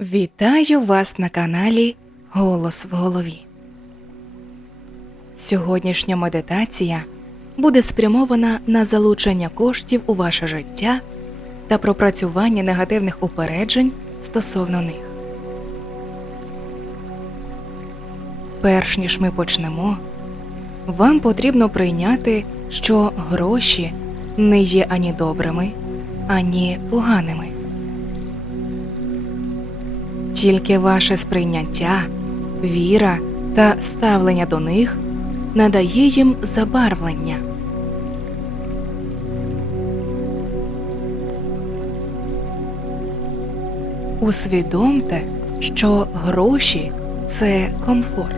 Вітаю вас на каналі Голос в голові. Сьогоднішня медитація буде спрямована на залучення коштів у ваше життя та пропрацювання негативних упереджень стосовно них. Перш ніж ми почнемо, вам потрібно прийняти, що гроші не є ані добрими, ані поганими. Тільки ваше сприйняття, віра та ставлення до них надає їм забарвлення. Усвідомте, що гроші це комфорт.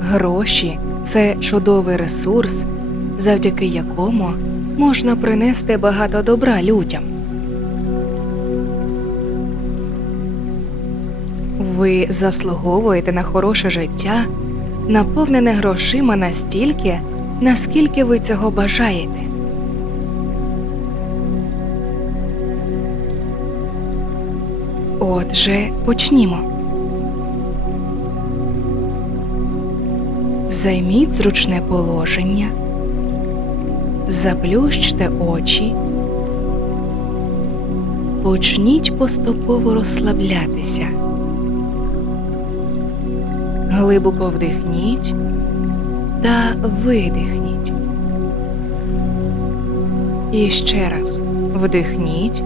Гроші це чудовий ресурс, завдяки якому можна принести багато добра людям. Ви заслуговуєте на хороше життя, наповнене грошима настільки, наскільки ви цього бажаєте. Отже, почнімо. Займіть зручне положення, заплющте очі, почніть поступово розслаблятися. Глибоко вдихніть та видихніть. І ще раз вдихніть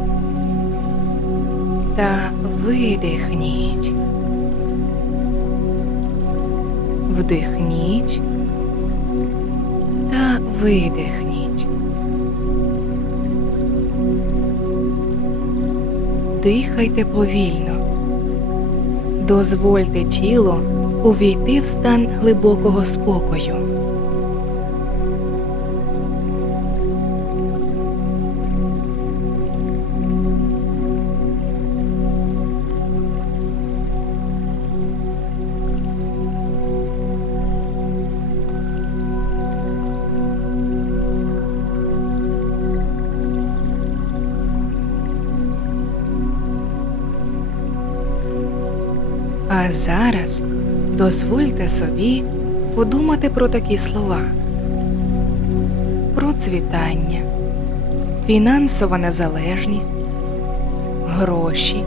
та видихніть. Вдихніть та видихніть. Дихайте повільно. Дозвольте тілу увійти в стан глибокого спокою. Зараз дозвольте собі подумати про такі слова: процвітання, фінансова незалежність, гроші,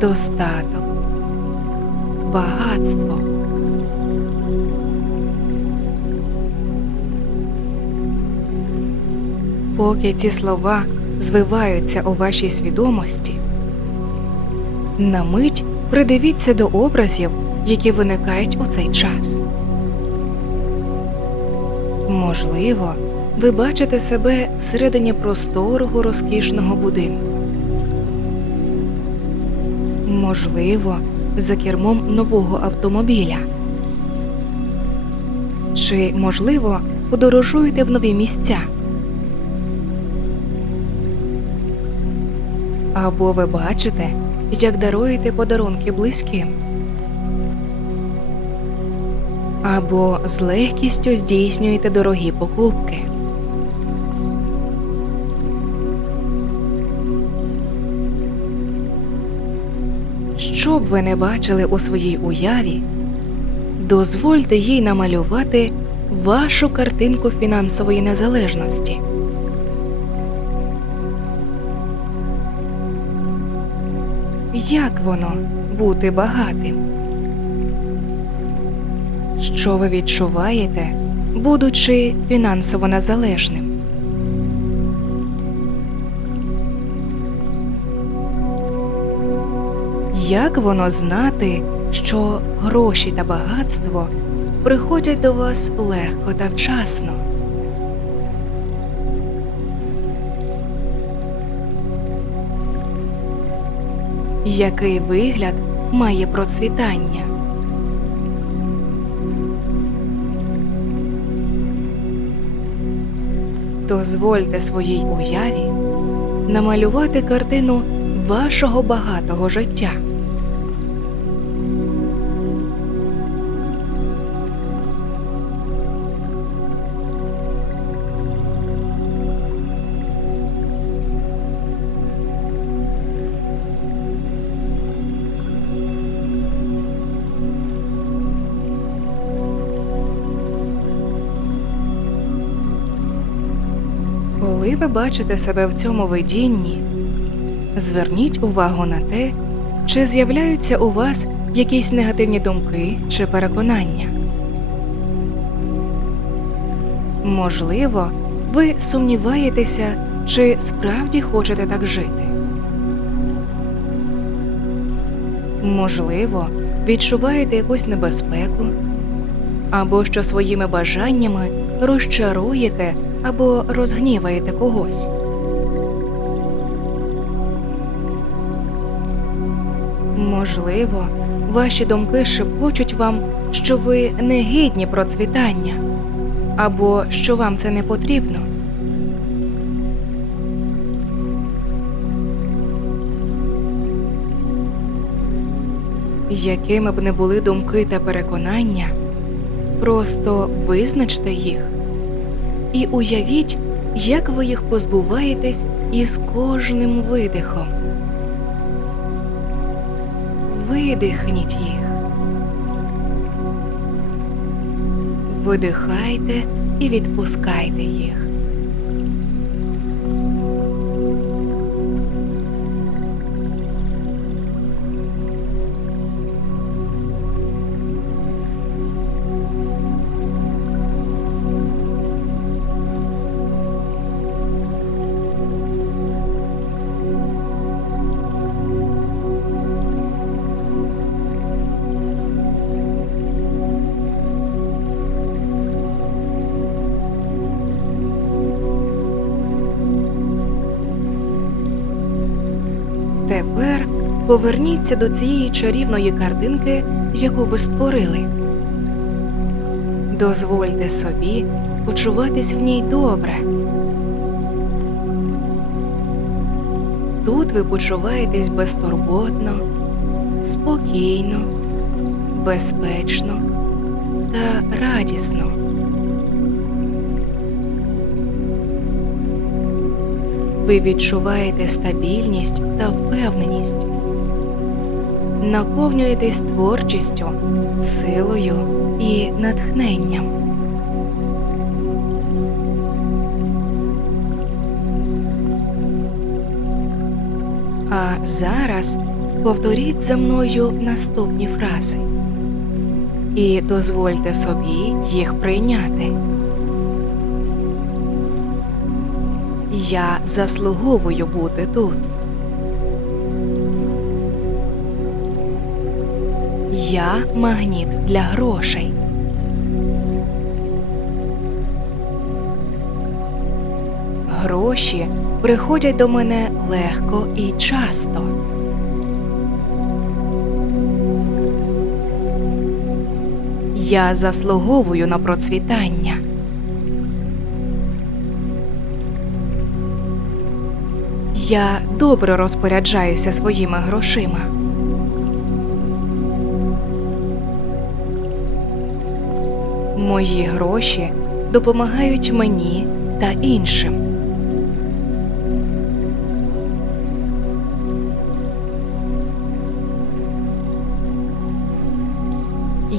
достаток, багатство. Поки ці слова звиваються у вашій свідомості, на мить придивіться до образів, які виникають у цей час. Можливо, ви бачите себе всередині просторого розкішного будинку. Можливо, за кермом нового автомобіля. Чи, можливо, подорожуєте в нові місця. Або ви бачите, як даруєте подарунки близьким. Або з легкістю здійснюєте дорогі покупки. Що б ви не бачили у своїй уяві, дозвольте їй намалювати вашу картинку фінансової незалежності. Як воно бути багатим? Що ви відчуваєте, будучи фінансово незалежним? Як воно знати, що гроші та багатство приходять до вас легко та вчасно? Який вигляд має процвітання? Дозвольте своїй уяві намалювати картину вашого багатого життя. Ви бачите себе в цьому видінні, зверніть увагу на те, чи з'являються у вас якісь негативні думки чи переконання. Можливо, ви сумніваєтеся, чи справді хочете так жити. Можливо, відчуваєте якусь небезпеку, або що своїми бажаннями розчаруєте або розгніваєте когось. Можливо, ваші думки шепочуть вам, що ви не гідні процвітання, або що вам це не потрібно. Якими б не були думки та переконання, просто визначте їх і уявіть, як ви їх позбуваєтесь із кожним видихом. Видихніть їх. Видихайте і відпускайте їх. Поверніться до цієї чарівної картинки, яку ви створили. Дозвольте собі почуватись в ній добре. Тут ви почуваєтесь безтурботно, спокійно, безпечно та радісно. Ви відчуваєте стабільність та впевненість, наповнюєтесь творчістю, силою і натхненням. А зараз повторіть за мною наступні фрази і дозвольте собі їх прийняти. Я заслуговую бути тут. Я магніт для грошей. Гроші приходять до мене легко і часто. Я заслуговую на процвітання. Я добре розпоряджаюся своїми грошима. Мої гроші допомагають мені та іншим.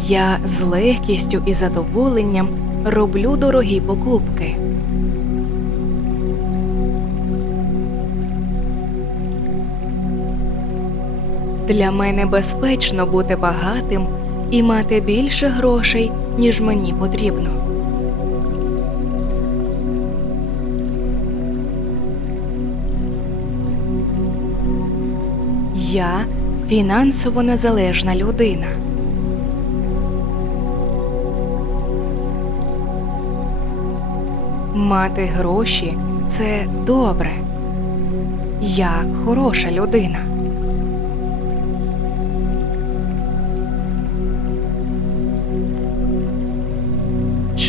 Я з легкістю і задоволенням роблю дорогі покупки. Для мене безпечно бути багатим і мати більше грошей, ніж мені потрібно. Я фінансово незалежна людина. Мати гроші це добре. Я хороша людина.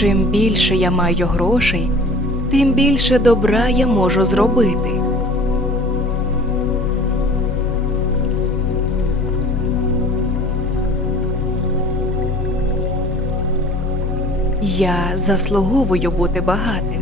Чим більше я маю грошей, тим більше добра я можу зробити. Я заслуговую бути багатим.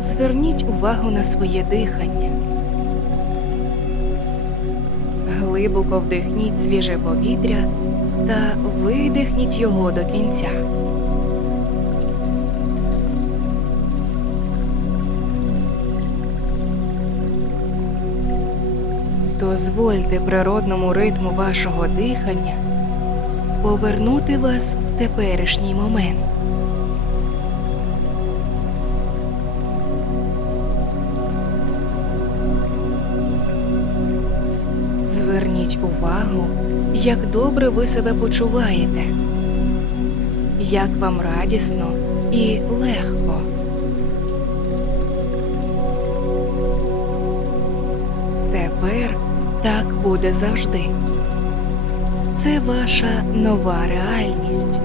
Зверніть увагу на своє дихання. Глибоко вдихніть свіже повітря та видихніть його до кінця. Дозвольте природному ритму вашого дихання повернути вас в теперішній момент. Увагу, як добре ви себе почуваєте, як вам радісно і легко. Тепер так буде завжди. Це ваша нова реальність.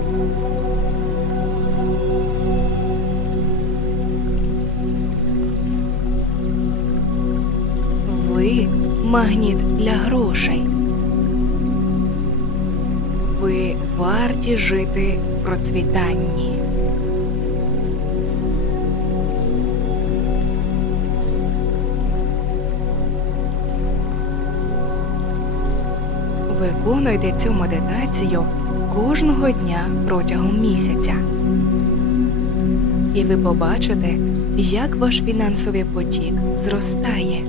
Ви магніт для грошей. Варті жити в процвітанні. Виконуйте цю медитацію кожного дня протягом місяця. І ви побачите, як ваш фінансовий потік зростає.